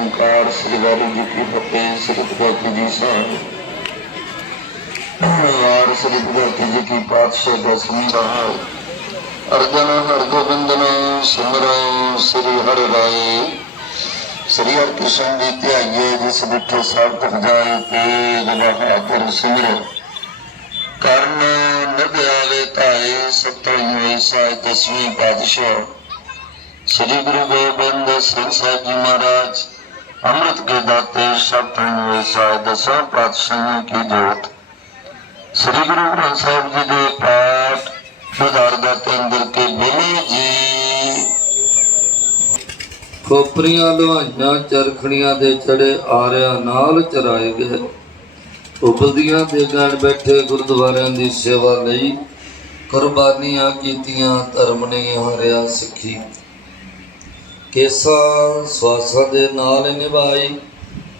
ਓੰਕਾਰ ਸ੍ਰੀ ਵਾਹਿਗੁਰੂ ਜੀ ਕੀ ਫਤਿਹ, ਸ੍ਰੀ ਭਗਵਤੀ ਜੀ ਸਾਹਿਬ। ਵਾਰ ਸ੍ਰੀ ਭਗਵਤੀ ਜੀ ਕੀ ਪਾਤਸ਼ਾਹ ਦਸਵੀਂ ਰਾਹ ਅਰਜਨ ਹਰਗੋਬਿੰਦਨ, ਸਿਮਰੋ, ਸ੍ਰੀ ਹਰਿ ਰਾਏ ਸ੍ਰੀ ਹਰਿ ਕ੍ਰਿਸ਼ਨ ਜੀ ਧਿਆਈਏ, ਜਿਸ ਬਿਠੇ ਸਭ ਤਕ ਜਾਏ ਤੇ ਬਹਾਦਰ ਸਿਮਰੋ। ਕਰਨ ਨਿਧ ਆਵੇ ਸਤਿ ਹੋਏ ਦਸਵੀਂ ਪਾਤਸ਼ਾਹ। ਸ੍ਰੀ ਗੁਰੂ ਗੋਬਿੰਦ ਸਿੰਘ ਸਾਹਿਬ ਜੀ ਮਹਾਰਾਜ ਅੰਮ੍ਰਿਤ ਕੇ ਦਾਤੇ ਸ਼ਬਦ ਹੋਏ ਸਾਇ ਦਸਾਂ ਪਾਤਸ਼ਾਹਾਂ ਕੀ ਸ੍ਰੀ ਗੁਰੂ ਗ੍ਰੰਥ ਸਾਹਿਬ ਜੀ ਦੇ ਪਾਠ ਸੁਧਾਰ ਦਾ ਅੰਦਰ ਕੇ ਬੋਲੇ ਜੀ। ਖੋਪਰੀਆਂ ਲਵਾਈਆਂ ਚਰਖੜੀਆਂ ਦੇ ਚੜੇ ਆਰਿਆਂ ਨਾਲ ਚਰਾਏ ਗਏ। ਉਬਲਦੀਆਂ ਦੇ ਗੜ ਬੈਠੇ ਗੁਰਦੁਆਰਿਆਂ ਦੀ ਸੇਵਾ ਲਈ ਕੁਰਬਾਨੀਆਂ ਕੀਤੀਆਂ, ਧਰਮ ਨੇ ਹਾਰਿਆ ਸਿੱਖੀ। ਕੇਸਾਂ ਸਵਾਸਾਂ ਦੇ ਨਾਲ ਨਿਭਾਈ,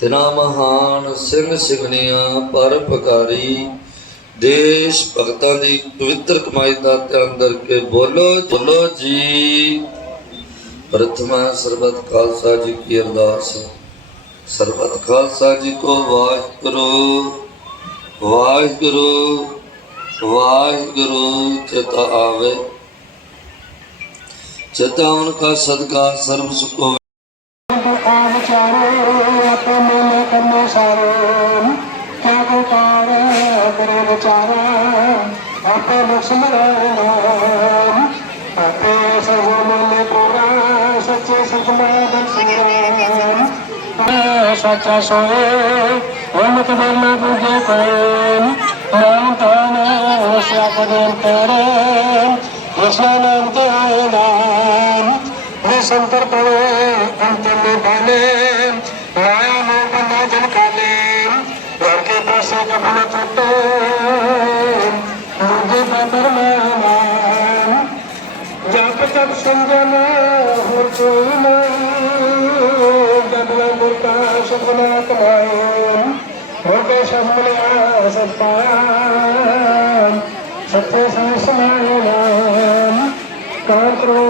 ਤਿਨਾ ਮਹਾਨ ਸਿੰਘ ਸਿਗਣੀਆਂ ਪਰ ਪਕਾਰੀ। ਦੇਸ਼ ਭਗਤਾਂ ਦੀ ਪਵਿੱਤਰ ਕਮਾਈ ਦਾ ਧਿਆਨ ਕਰਕੇ ਬੋਲੋ ਬੋਲੋ ਜੀ। ਪ੍ਰਥਮਾ ਸਰਬਤ ਖਾਲਸਾ ਜੀ ਕੀ ਅਰਦਾਸ। ਸਰਬਤ ਖਾਲਸਾ ਜੀ ਕੋ ਵਾਹਿਗੁਰੂ ਵਾਹਿਗੁਰੂ ਵਾਹਿਗੁਰੂ ਚੇਤਾ ਆਵੇ। चेतावन का सदका सर्व सुख हो सचा सोए मत बना पूजे करेम राम ताना होशा करेम तेरे कृष्णा नाम ते आए ਸ੍ਰੀ ਸੰਤਰ ਤਣੇ ਅੰਤਮ ਬਾਨੇ ਮਾਇਆ ਮੋਹ ਬੰਦਾ ਜਨ ਕਾਲੇ ਘਰ ਕੇ ਪਾਸੇ ਕਪੜ ਟੁੱਟੇ ਮੁਝੇ ਬਦਰ ਮਾਨ ਜਪ ਜਪ ਸੰਜਨ, ਹੋਰ ਕੋਈ ਨਹੀਂ ਦਬਲਾ ਮੁਰਤਾ ਸੁਖਨਾ ਕਮਾਏ ਹੋਰ ਕੇ ਸਮਲਿਆ ਸਭ ਪਾਇਆ ਸਤਿ ਸੰਸਮਾਨ ਕਾਂਤਰੋ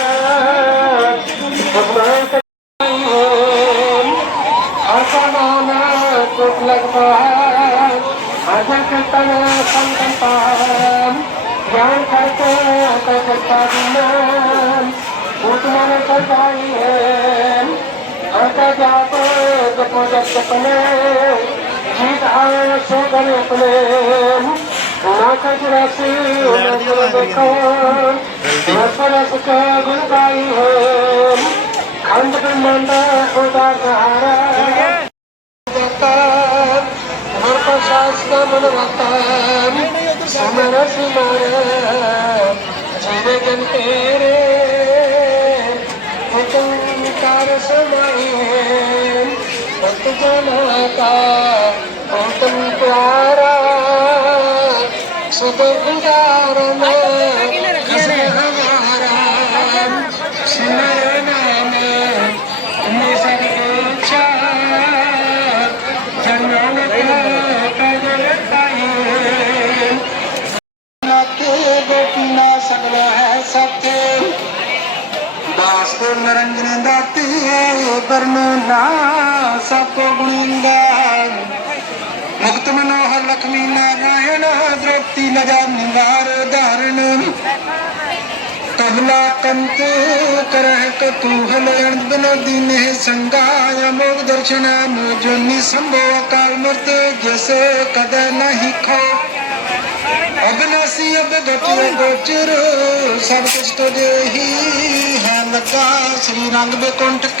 কল্পনা সন্তম জ্ঞান করতে অত কল্পবিমান উত্মন কল্পাইয়েন অত জাত জপ জপনে জিত আশোকন ਮਨ ਵਤਨ ਸਮਰ ਸਮਰ ਜੀਵਨ ਤੇਰੇ। ਹੁਕਮ ਕਰ ਸਮਾਏ ਭਗਤ ਜਨ ਕਾ, ਹੁਕਮ ਪਿਆਰਾ। ਸਭ ਗੁਜ਼ਾਰ ਮੈਂ ਸਕੇ ਦਾਸ ਨਰੰਜਨ ਦਾਤੀ ਬਰਨੂਨਾ ਸਭ ਕੋ ਗੁਣਿੰਦਾ ਮੁਕਤ ਮਨੋਹਰ ਲਖਮੀ ਨਾਰਾਇਣ ਦ੍ਰਿਪਤੀ ਲਗਾ ਨਿਵਾਰ ਧਾਰਨ। ਕਹਲਾ ਕੰਤ ਕਰਹਿ ਕਤੂਹਲ ਅਨੰਦਨ ਦਿਨੇ ਸੰਗਾਇ ਅਮੋਗ ਦਰਸ਼ਨਾ ਮੋਜੋ ਨਿਸੰਭੋ ਅਕਾਲ ਮਰਤ ਜਿਸੇ ਕਦੇ ਨਹੀਂ ਖੋ ਅਗਨਾਸੀ ਅਬ ਗਤਿ ਗੋਚਰ ਸਭ ਕੁਛ ਤੋ ਦੇਹੀ ਹੈ ਲਗਾ। ਸ੍ਰੀ ਰੰਗ ਬੇਕੁੰਠ